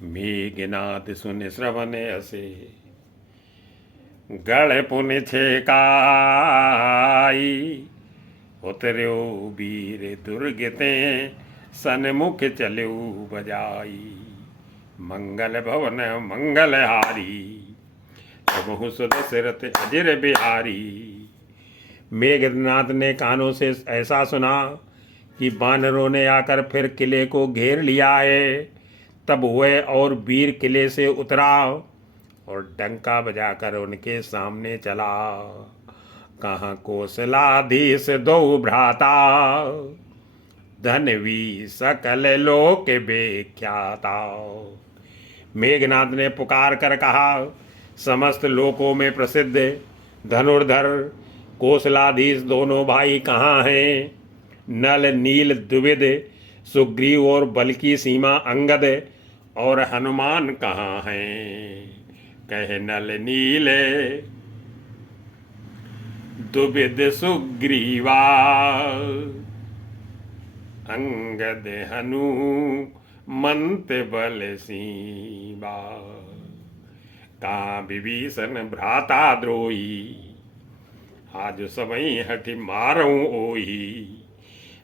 मेघनाद सुन श्रवण असे, गढ़ पुन छेकाई। उतर्यो वीर दुर्गते, सन्मुख चल्यो बजाई। मंगल भवन मंगलहारी, प्रभु सुदशरथ अजिर बिहारी। मेघनाद ने कानों से ऐसा सुना कि बानरों ने आकर फिर किले को घेर लिया है। तब वह और वीर किले से उतरा और डंका बजाकर उनके सामने चला। कहाँ कौशलाधीश दो भ्राता, धनवी सकल लोक विख्याता। मेघनाद ने पुकार कर कहा, समस्त लोकों में प्रसिद्ध धनुर्धर कौशलाधीश दोनों भाई कहाँ हैं? नल नील द्विविद सुग्रीव और बल की सीमा अंगद और हनुमान कहाँ हैं? कह नल नील द्विविद सुग्रीवा, अंगद हनु मंत बल सीबा। का विभीषण भ्राता द्रोही, आज समय हठि मारूं ओही।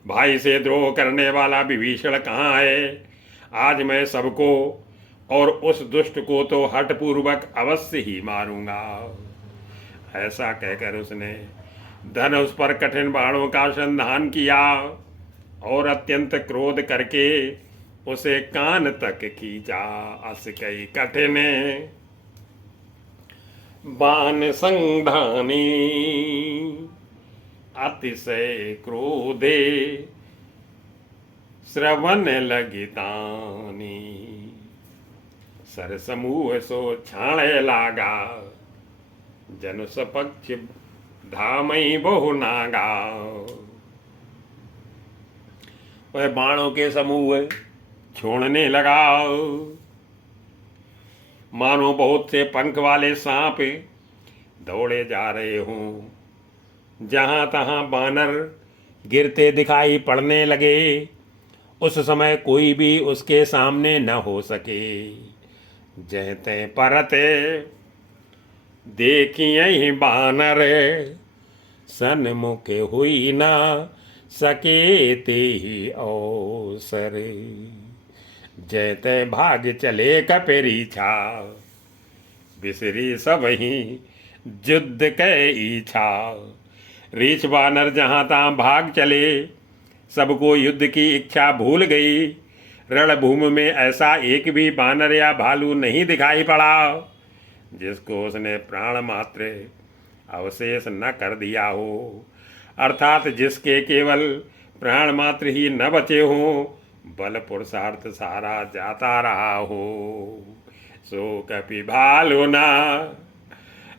भाई से द्रोह करने वाला विभीषण कहाँ है? आज मैं सबको और उस दुष्ट को तो हठ पूर्वक अवश्य ही मारूंगा। ऐसा कहकर उसने धनुष पर कठिन बाणों का संधान किया और अत्यंत क्रोध करके उसे कान तक खींचा। अस कई कठिन बाण संधानी, अतिशय क्रोधे श्रवण लगितानी। सर समूह सो छाणे लागा, जनु सपक्ष धामई बहु नागा। वह बाणों के समूह छोड़ने लगा, मानो बहुत से पंख वाले सांप दौड़े जा रहे हों। जहां तहां बानर गिरते दिखाई पड़ने लगे। उस समय कोई भी उसके सामने न हो सके। जहते परते देखिए बानर, सन्मुख हुई न सके ते ही अवसर। जैते भाग चले कपेरी छा, बिसरी सब ही युद्ध के इच्छा। रीछ बानर जहाँ तहाँ भाग चले, सबको युद्ध की इच्छा भूल गई। रणभूमि में ऐसा एक भी बानर या भालू नहीं दिखाई पड़ा जिसको उसने प्राण मात्र अवशेष न कर दिया हो, अर्थात जिसके केवल प्राण मात्र ही न बचे हों, बल पुरुषार्थ सारा जाता रहा हो। सो कपि भालू ना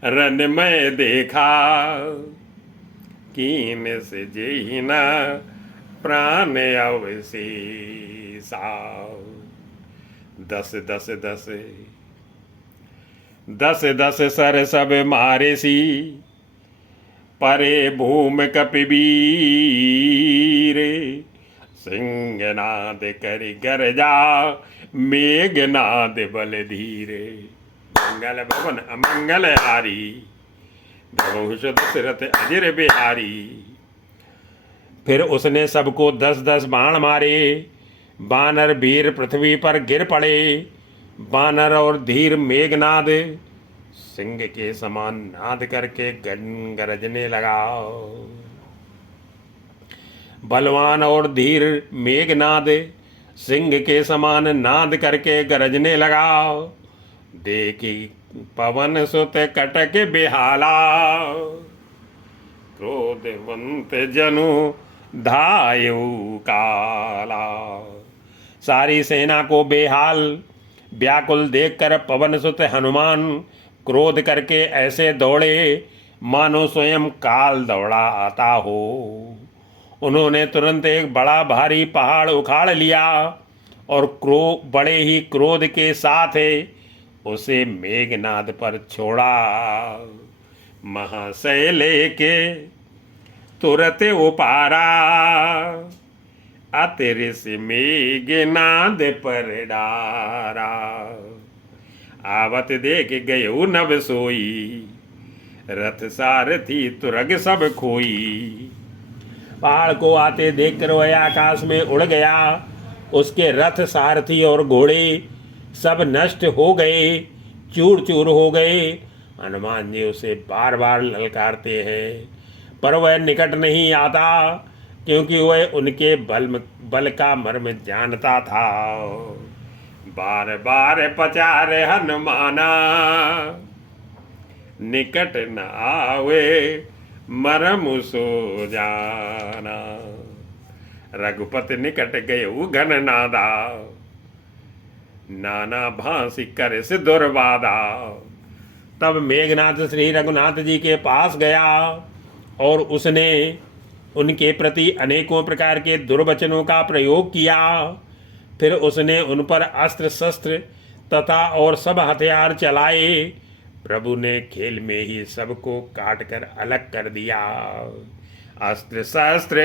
रन में देखा, कीन से जेहि न प्राण अवशेषा। दस दस दस दस दस सर सब मारे सी, परे भूमि कपिवीर। सिंहनाद करि गरजा, मेघनाद बल धीरे। मंगल भवन अमंगल हारी, प्रभु दशरथ अजिर बिहारी। फिर उसने सबको 10-10 बाण मारे। बानर वीर पृथ्वी पर गिर पड़े। बानर और धीर मेघनाद सिंह के समान नाद करके गरजने लगा। बलवान और धीर मेघनाद सिंह के समान नाद करके गरजने लगा। देखी पवन सुत कटक बेहाला, क्रोधवंत जनु धायु काला। सारी सेना को बेहाल व्याकुल देखकर पवन सुत हनुमान क्रोध करके ऐसे दौड़े मानो स्वयं काल दौड़ा आता हो। उन्होंने तुरंत एक बड़ा भारी पहाड़ उखाड़ लिया और बड़े ही क्रोध के साथ उसे मेघनाद पर छोड़ा। महाशय लेके तुरंत उपारा, अतिरिस मेघनाद पर डारा। आवत देख गयो नभ सोई, रथ सारथी तुरग सब खोई। पहाड़ को आते देख कर वह आकाश में उड़ गया। उसके रथ सारथी और घोड़े सब नष्ट हो गए, चूर चूर हो गए। हनुमान जी उसे बार बार ललकारते हैं, पर वह निकट नहीं आता, क्योंकि वह उनके बल का मर्म जानता था। बार बार पचारे हनुमाना, निकट न आवे मरम सो जाना। रघुपति निकट गए घन नादा, नाना भांति कर से दुर्वादा। तब मेघनाथ श्री रघुनाथ जी के पास गया और उसने उनके प्रति अनेकों प्रकार के दुर्वचनों का प्रयोग किया। फिर उसने उन पर अस्त्र शस्त्र तथा और सब हथियार चलाए। प्रभु ने खेल में ही सबको काट कर अलग कर दिया। अस्त्र शस्त्र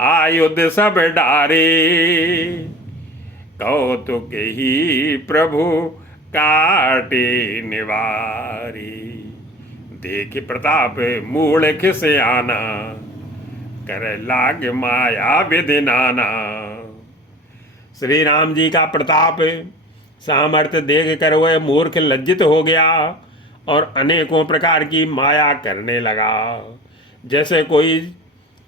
आयुध सब डारे, कौतुक ही प्रभु काटे निवारी। देख प्रताप मूल खिसे आना, कर लाग माया विधि नाना। श्री राम जी का प्रताप सामर्थ्य देख कर वह मूर्ख लज्जित हो गया और अनेकों प्रकार की माया करने लगा। जैसे कोई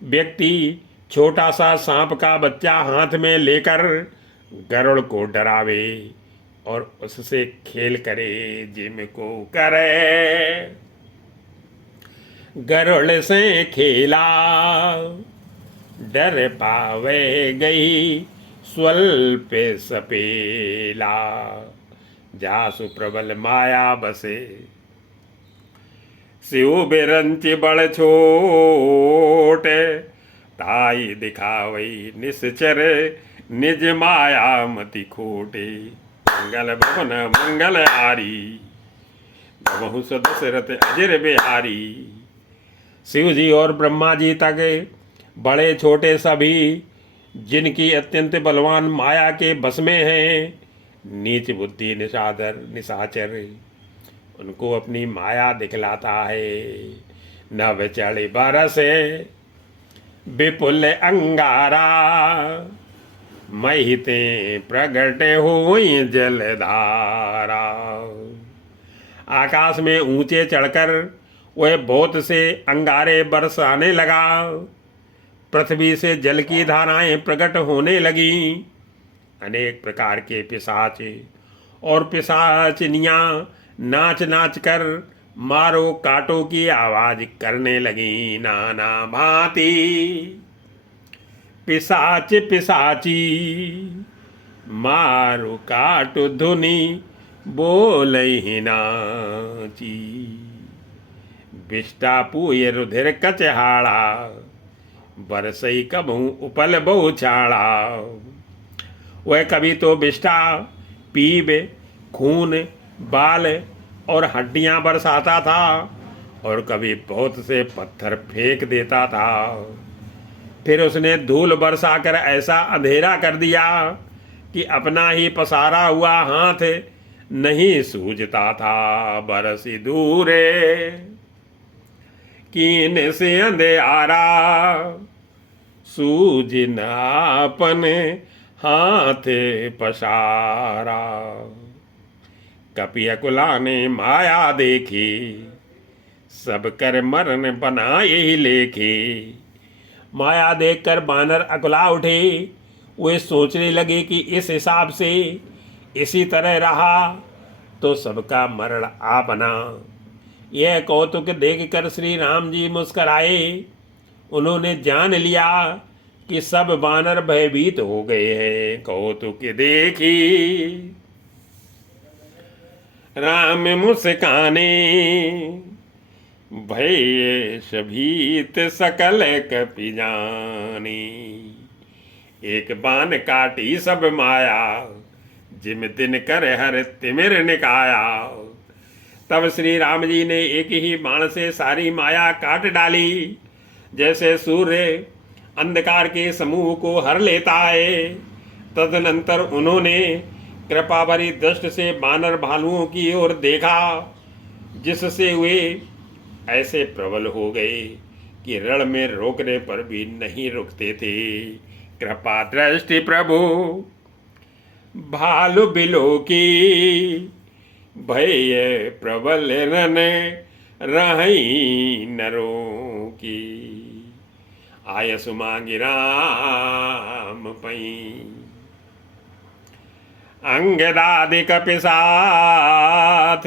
व्यक्ति छोटा सा सांप का बच्चा हाथ में लेकर गरुड़ को डरावे और उससे खेल करे, जिनको करे गरुड़ से खेला, डर पावे गई स्वल्प सपेला। जासु प्रबल माया बसे, शिव बिरंच बड़ छोट। ताई दिखावई निश्चर, निज माया मति खोटे। मंगल भवन मंगल हारी, बहु दशरथ अजर बिहारी। शिव जी और ब्रह्मा जी तक बड़े छोटे सभी जिनकी अत्यंत बलवान माया के बस में हैं, नीच बुद्धि निशाचर उनको अपनी माया दिखलाता है। नभ चढ़ बरस विपुल अंगारा, महिते प्रगट हुई जलधारा। आकाश में ऊंचे चढ़कर वह बहुत से अंगारे बरसाने लगा। पृथ्वी से जल की धाराएं प्रकट होने लगी। अनेक प्रकार के पिशाच और पिशाचनियाँ नाच नाच कर मारो काटो की आवाज करने लगी। नाना भांति पिशाच पिशाची, मारो काटो धुनि बोलहि नाची। विष्टा पूय रुधिर कचहाड़ा, बरसई कबहू उपल बहु छाड़ा। वह कभी तो विष्टा पीप खून बाल और हड्डियां बरसाता था और कभी बहुत से पत्थर फेंक देता था। फिर उसने धूल बरसाकर ऐसा अंधेरा कर दिया कि अपना ही पसारा हुआ हाथ नहीं सूझता था। बरसी दूरे कीन से अंधेरा, सूझ न आपन हाथ पसारा। कपि अकुला ने माया देखी, सब कर मरण बना यही लेखे। माया देखकर बानर अकुला उठे। वे सोचने लगे कि इस हिसाब से इसी तरह रहा तो सबका मरण आ बना। यह कौतुक देखकर श्री राम जी मुस्कराए। उन्होंने जान लिया कि सब बानर भयभीत हो गए हैं। कौतुक देखी राम मुस्काने, भय शभीत सकल कपि जानी। एक बाण काटी सब माया, जिम दिन कर हर तिमिर निकाया। तब श्री राम जी ने एक ही बाण से सारी माया काट डाली। जैसे सूर्य अंधकार के समूह को हर लेता है। तदनंतर उन्होंने कृपा भरी दृष्टि से वानर भालुओं की ओर देखा, जिससे वे ऐसे प्रबल हो गए कि रण में रोकने पर भी नहीं रुकते थे। कृपा दृष्टि प्रभु भालु बिलो की, भय प्रबल रन रही नरों की। आयस मांगी राम पई, अंगदादि कपिसाथ,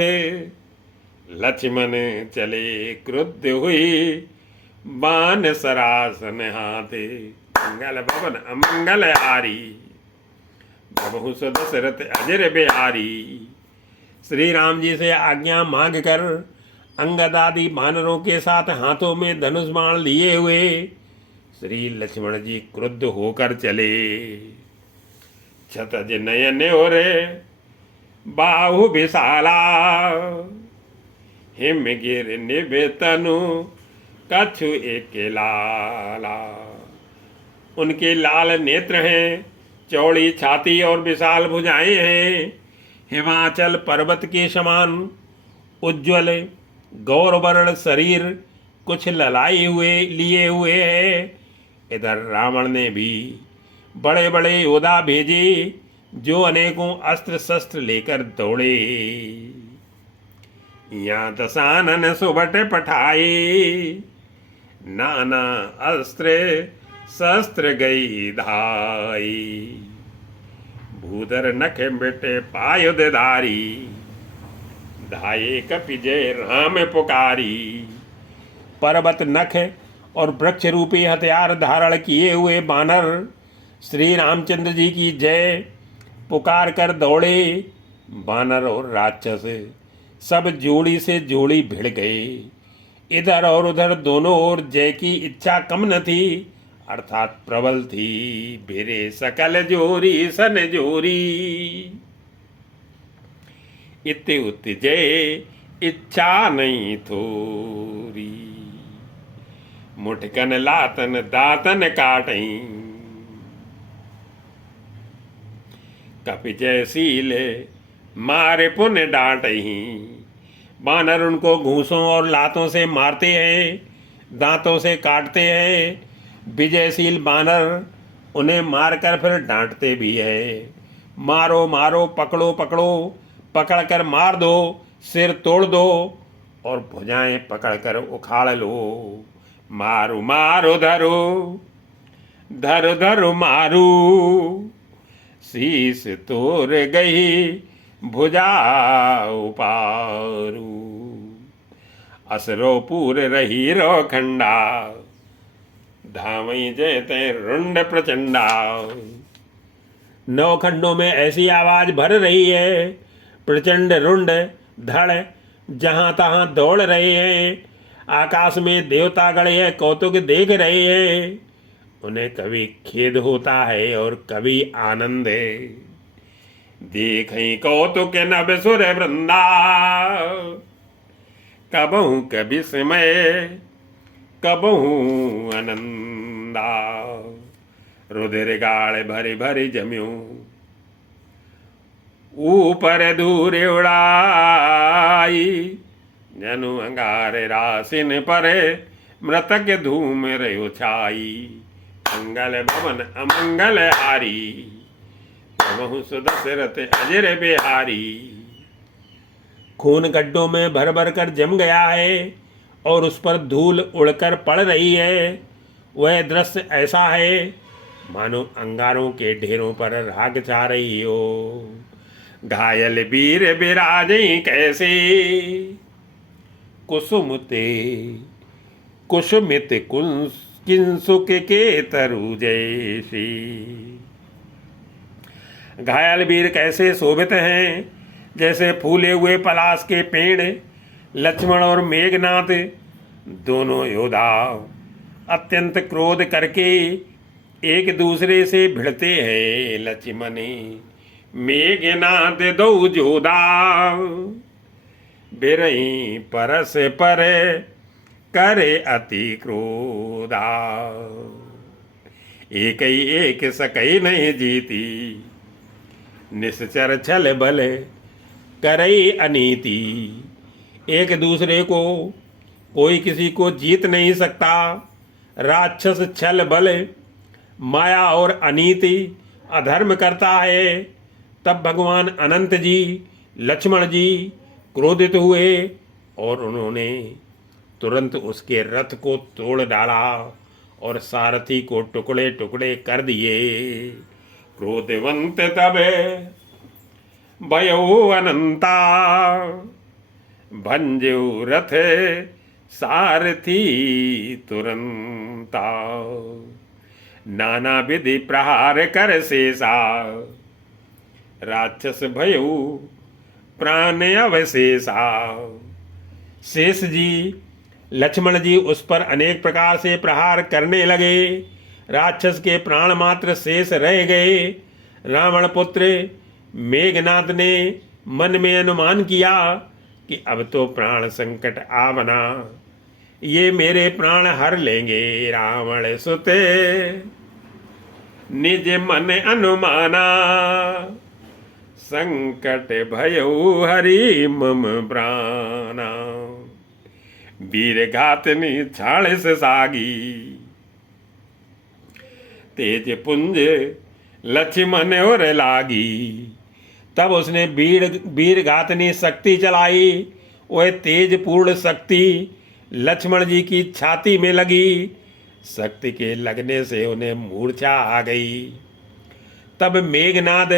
लक्ष्मण चले क्रुद्ध हुई, बान सरासन हाथे। मंगल भवन अमंगल हारी, प्रभु दशरथ अजर बिहारी। श्री राम जी से आज्ञा मांग कर अंगद आदि वानरों के साथ हाथों में धनुष बाण लिए हुए श्री लक्ष्मण जी क्रुद्ध होकर चले। क्षतज नयन और बाहु विशाला, हिमगिर निवेतनु कछु एक लाला। उनके लाल नेत्र हैं, चौड़ी छाती और विशाल भुजाएं हैं। हिमाचल पर्वत के समान उज्ज्वल गौरवर्ण शरीर कुछ ललाई हुए लिए हुए है। इधर रावण ने भी बड़े बड़े योद्धा भेजे, जो अनेकों अस्त्र शस्त्र लेकर दौड़े। यहाँ दशानन सुबट पठाए, नाना अस्त्र शस्त्र गई धाई। भूधर नख बेटे पायुधारी, धाये कपि जय राम पुकारी। पर्वत नख और वृक्ष रूपी हथियार धारण किए हुए बानर श्री रामचंद्र जी की जय पुकार कर दौड़े। बानर और राक्षस सब जोड़ी से जोड़ी भिड़ गए। इधर और उधर दोनों ओर जय की इच्छा कम न थी, अर्थात प्रबल थी। भिरे सकल जोरी सन जोरी, इत्ते उत जय इच्छा नहीं थोरी। मुठकन लातन दातन काटई, कपि जयशील मारे पुण्य डांटही। बानर उनको घूसों और लातों से मारते हैं, दांतों से काटते हैं। विजयशील बानर उन्हें मारकर फिर डांटते भी है। मारो मारो, पकड़ो पकड़ो, पकड़कर मार दो, सिर तोड़ दो और भुजाएं पकड़कर उखाड़ लो। मारू मारो धरो, धर धर मारू, शीस तोड़ गई भुजा उपारू। असरो पूर रही रो खंडा, धामई जयते रुंड प्रचंडा। नौ खंडों में ऐसी आवाज भर रही है, प्रचंड रुंड धड़ जहां तहां दौड़ रहे हैं। आकाश में देवता गणे कौतुक देख रहे हैं। उन्हें कभी खेद होता है और कभी आनंद है। देखई कौतुक नभ सुर वृंदा, कबहू कभी समय कबहू आनंदा। रुधिर गाड़ भरी भरी जम्यू, ऊपर दूर उड़ाई। जनु अंगार रासिन पर मृतक धूम रयो छाई। मंगल भवन अमंगल हारी, प्रभु सुदशरथ अजर बिहारी। खून गड्ढों में भर भर कर जम गया है और उस पर धूल उड़कर पड़ रही है। वह दृश्य ऐसा है मानो अंगारों के ढेरों पर राख छा रही हो। घायल वीर विराजे कैसे, कुसुमते कुसुमित किंसुक के तरु जैसी। घायल वीर कैसे शोभित हैं, जैसे फूले हुए पलाश के पेड़। लक्ष्मण और मेघनाथ दोनों योद्धा अत्यंत क्रोध करके एक दूसरे से भिड़ते हैं। लक्ष्मण मेघनाथ दो जोधा, बिरही परस पर करे अति क्रोधा। एक ही एक सकई नहीं जीती, निश्चर छल बल करई अनीति। एक दूसरे को कोई किसी को जीत नहीं सकता। राक्षस छल बल माया और अनीति अधर्म करता है। तब भगवान अनंत जी लक्ष्मण जी क्रोधित हुए और उन्होंने तुरंत उसके रथ को तोड़ डाला और सारथी को टुकड़े टुकड़े कर दिए। क्रोधवंत तब भयो अनंता, भंजो रथ सारथी तुरंता। नाना विधि प्रहार कर शेषा, राक्षस भयो प्राण अवशेषा। शेष जी लक्ष्मण जी उस पर अनेक प्रकार से प्रहार करने लगे। राक्षस के प्राण मात्र शेष रह गए। रावण पुत्र मेघनाथ ने मन में अनुमान किया कि अब तो प्राण संकट आवना, ये मेरे प्राण हर लेंगे। रावण सुते निज मन अनुमाना, संकट भयो हरि मम प्राणा। वीर घातनी छाड़िस सागी, तेज पुंज लक्ष्मण और लागी। तब उसने वीर घातनी शक्ति चलाई। वह तेज पूर्ण शक्ति लक्ष्मण जी की छाती में लगी। शक्ति के लगने से उन्हें मूर्छा आ गई। तब मेघनाद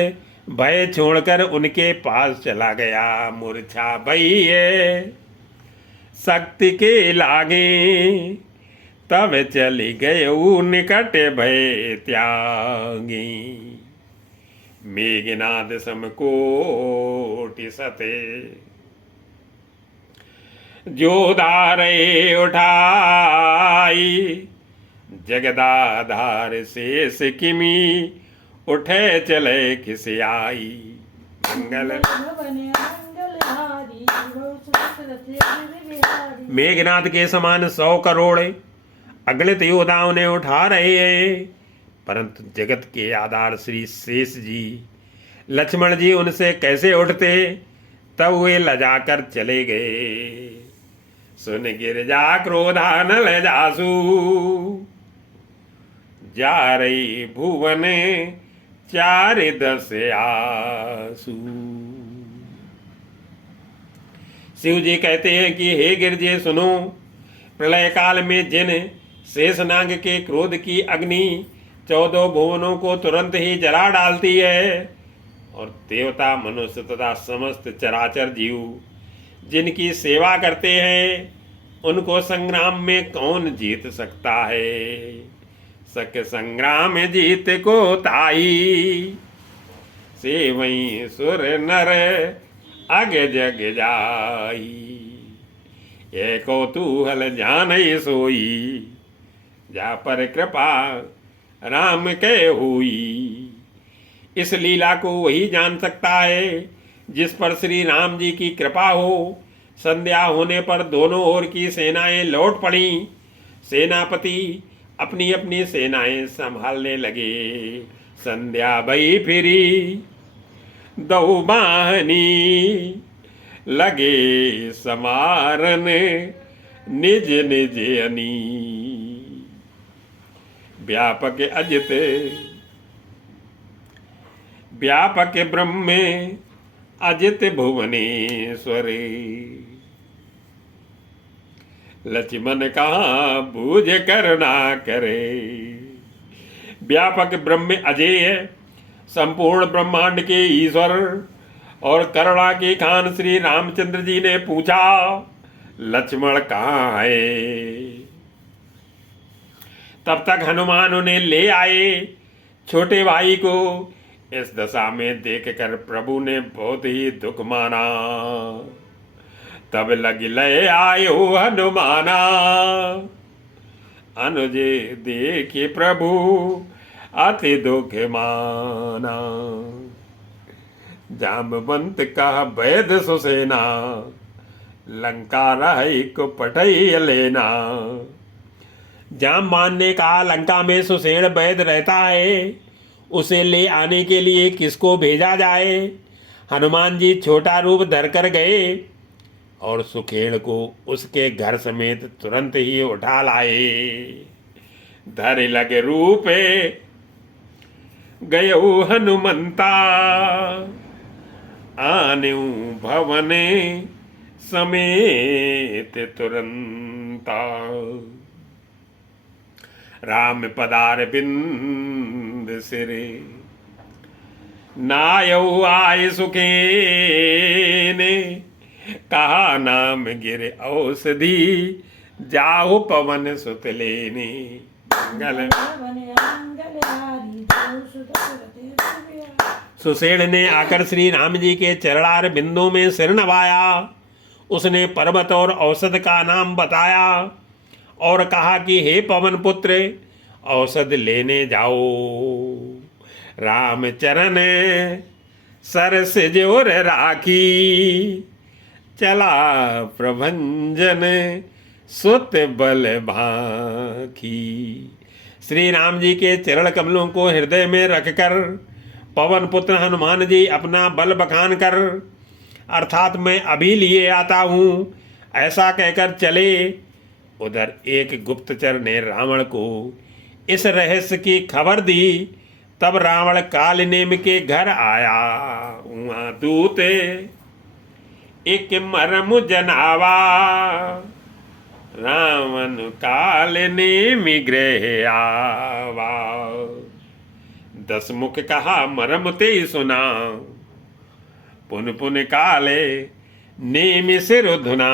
भय छोड़कर उनके पास चला गया। मूर्छा भई है शक्ति के लागे, तब चली गए निकट भय त्यागी। मेघनाद समकोटि सते, जो धारे उठाई। जगदाधार शेष किमी, उठे चले खिसियाई। मंगल मेघनाद के समान 100 करोड़ अगणित योद्धाओं ने उठा रहे हैं, परंतु जगत के आधार श्री शेष जी लक्ष्मण जी उनसे कैसे उठते। तब वे लजाकर चले गए। सुन गिरजा क्रोधान ले जासू, जा रही भुवन 4-10 आसू। शिव जी कहते हैं कि हे गिरजे सुनो, प्रलय काल में जिन शेषनाग के क्रोध की अग्नि 14 भुवनों को तुरंत ही जला डालती है, और देवता मनुष्य तथा समस्त चराचर जीव जिनकी सेवा करते हैं, उनको संग्राम में कौन जीत सकता है। सक संग्राम जीत को ताई, से वहीं सुर नर अग जग जाई। ये कौतूहल जान सोई, जा पर कृपा राम के हुई। इस लीला को वही जान सकता है जिस पर श्री राम जी की कृपा हो। संध्या होने पर दोनों ओर की सेनाएं लौट पड़ी। सेनापति अपनी अपनी सेनाएं संभालने लगे। संध्या भई फिरी दो बाहनी, लगे समारन निज निज अनी। व्यापक अजित व्यापक ब्रह्म अजित भुवनेश्वर। लक्ष्मण कहाँ बूझ करना करे। व्यापक ब्रह्म अजेय संपूर्ण ब्रह्मांड के ईश्वर और करुणा के खान श्री रामचंद्र जी ने पूछा, लक्ष्मण कहाँ है। तब तक हनुमान उन्हें ले आए। छोटे भाई को इस दशा में देखकर प्रभु ने बहुत ही दुख माना। तब लग ले आयो हनुमाना, अनुजे देखे प्रभु अति दुख माना। जामवंत का वैद सुसेना, लंका रही को पटई लेना। जामवान ने कहा, लंका में सुषेण वैद्य रहता है, उसे ले आने के लिए किसको भेजा जाए। हनुमान जी छोटा रूप धरकर गए और सुखेड़ को उसके घर समेत तुरंत ही उठा लाए। धर लगे रूपे गयो हनुमंता, आन्यू भवने समेत तुरंता। राम पदार बिंद सिरे, नायऊ आय सुखे ने, कहा नाम गिर औषधि, जाहु पवन सुत लेने। मंगल सुषेण ने आकर श्री राम जी के चरणार बिंदों में सिर नवाया। उसने पर्वत और औषध का नाम बताया और कहा कि हे पवन पुत्र, औषध लेने जाओ। राम चरण सर से जोर राखी, चला प्रभंजन सुत बल भाखी। श्री राम जी के चरण कमलों को हृदय में रखकर पवन पुत्र हनुमान जी अपना बल बखान कर, अर्थात मैं अभी लिए आता हूँ, ऐसा कहकर चले। उधर एक गुप्तचर ने रावण को इस रहस्य की खबर दी। तब रावण कालनेम के घर आया, वहाँ दूत एक मरम जनावा। रावण कालनेम गृह आवा, 10 मुख कहा मरम ते सुना, पुन पुन काले नेम सिर धुना।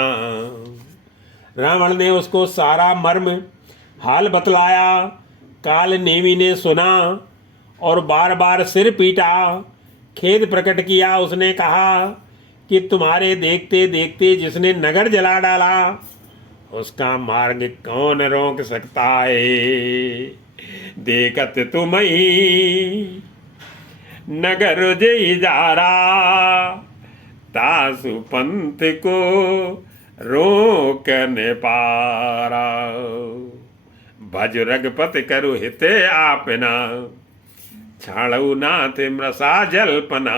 रावण ने उसको सारा मर्म हाल बतलाया। काल नेमी ने सुना और बार बार सिर पीटा, खेद प्रकट किया। उसने कहा कि तुम्हारे देखते देखते जिसने नगर जला डाला, उसका मार्ग कौन रोक सकता है। देखत तुम ही नगर जय जारा, तासु पंथ को रोक न पारा। भज रघुपति करु हिते आपना, छाड़ऊ नाथ मृषा जल्पना।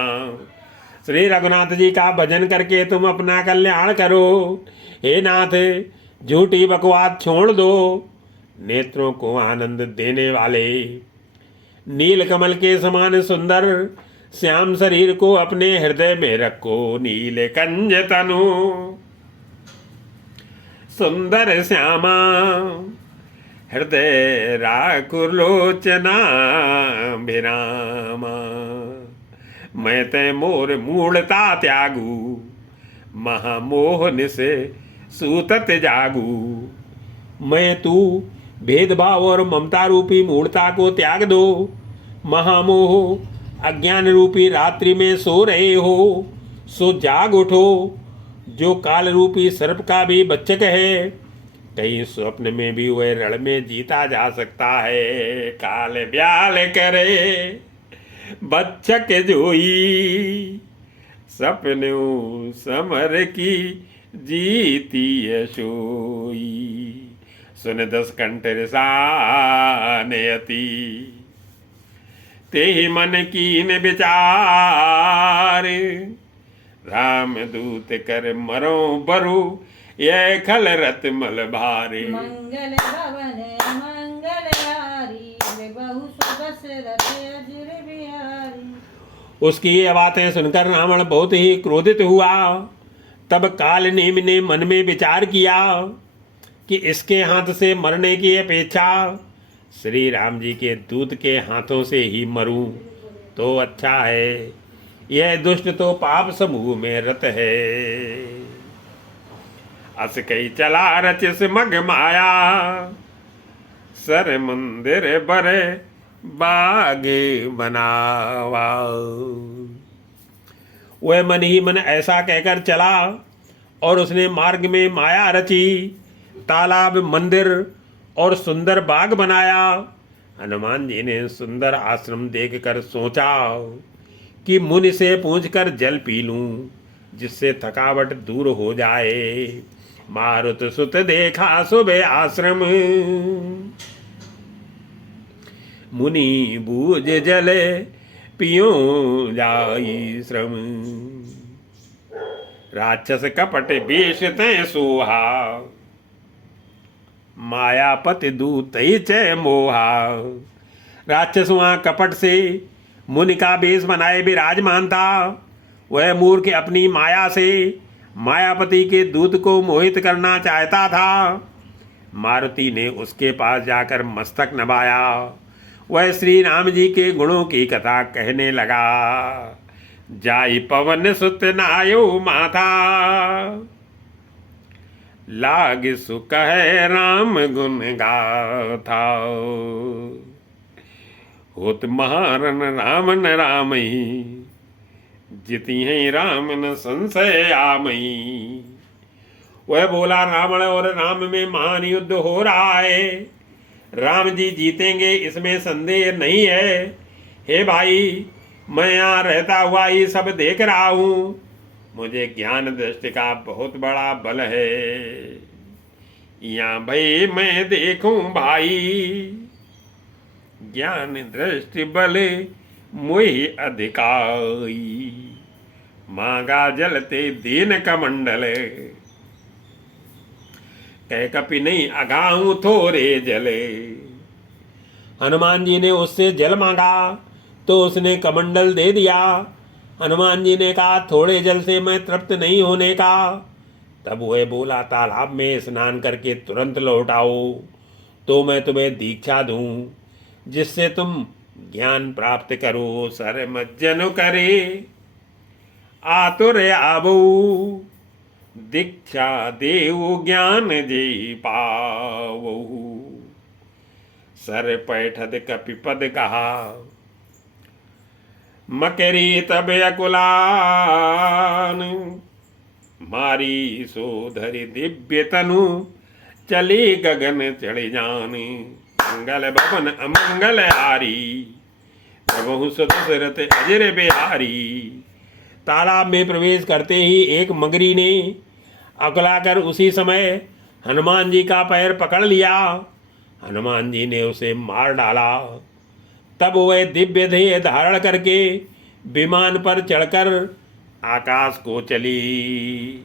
श्री रघुनाथ जी का भजन करके तुम अपना कल्याण करो। हे नाथ, झूठी बकवास छोड़ दो। नेत्रों को आनंद देने वाले, नील कमल के समान सुंदर श्याम शरीर को अपने हृदय में रखो। नील कंज तनु सुंदर श्यामा, हृदय राकुलोचना विरामा। मैं ते मोर मूढ़ता त्यागू, महामोहन से सूतत जागू। मैं तू भेदभाव और ममता रूपी मूढ़ता को त्याग दो। महामोह अज्ञान रूपी रात्रि में सो रहे हो, सो जाग उठो। जो काल रूपी सर्प का भी बच्चक है, कहीं स्वप्न में भी वह रण में जीता जा सकता है। काल ब्याल करे बच्चक जोई, सपनों समर की जीती सोई। सुन 10 कंठ रिसाने अति, ते ही मन कीन विचार। राम दूत कर मरो बरु, ये खल रत मल भारे। मंगल भवन मंगलहारी, बहु सुबस रथ अजिर बिहारी। उसकी ये बातें सुनकर रावण बहुत ही क्रोधित हुआ। तब काल नेमि ने मन में विचार किया कि इसके हाथ से मरने की अपेक्षा श्री राम जी के दूत के हाथों से ही मरूं तो अच्छा है। यह दुष्ट तो पाप समूह में रत है। अस कई चला रचिस मग माया, सर मंदिर बरे बागे बनावा। वह मन ही मन ऐसा कहकर चला और उसने मार्ग में माया रची, तालाब, मंदिर और सुंदर बाग बनाया। हनुमान जी ने सुंदर आश्रम देखकर सोचा कि मुनि से पूछकर जल पी लूं, जिससे थकावट दूर हो जाए। मारुत सुत देखा सुबह आश्रम, मुनि बूझ जले पियो जाई श्रम। राक्षस कपट वेश तय सोहा, मायापति दूत चय मोहा। राक्षस वहाँ कपट से मुनि का वेश बनाए विराजमान था। वह मूर्ख अपनी माया से मायापति के दूत को मोहित करना चाहता था। मारुति ने उसके पास जाकर मस्तक नभाया। वह श्री राम जी के गुणों की कथा कहने लगा। जाई पवन सुत नायो माथा, लाग सुख है राम गुण गाथा। होत महारन राम न रामई, जिति हैं राम न संशय आमई। वह बोला, रावण और राम में महान युद्ध हो रहा है। राम जी जीतेंगे इसमें संदेह नहीं है। हे भाई, मैं यहाँ रहता हुआ ये सब देख रहा हूँ। मुझे ज्ञान दृष्टि का बहुत बड़ा बल है। यहाँ भाई मैं देखूं भाई, ज्ञान दृष्टि बल मोहि अधिकाई। मांगा जलते दीन कमंडल, कह कपि नहीं अगाऊं थोड़े जले। हनुमान जी ने उससे जल मांगा तो उसने कमंडल दे दिया। हनुमान जी ने कहा, थोड़े जल से मैं तृप्त नहीं होने का। तब वह बोला, तालाब में स्नान करके तुरंत लौट आओ तो मैं तुम्हें दीक्षा दूं, जिससे तुम ज्ञान प्राप्त करो। सर मज्जन करे आतुर आबो, दीक्षा देव ज्ञान जे पावो। सर पैठद कपिपद कहा, मकरी तब अकुलान। मारी सोधरि दिव्य तनु, चली गगन चढ़ जान। मंगल भवन अमंगल हारी, प्रभु सुदशरथ अजर बिहारी। तालाब में प्रवेश करते ही एक मगरी ने अकुलाकर उसी समय हनुमान जी का पैर पकड़ लिया। हनुमान जी ने उसे मार डाला। तब वह दिव्य देह धारण करके विमान पर चढ़कर आकाश को चली।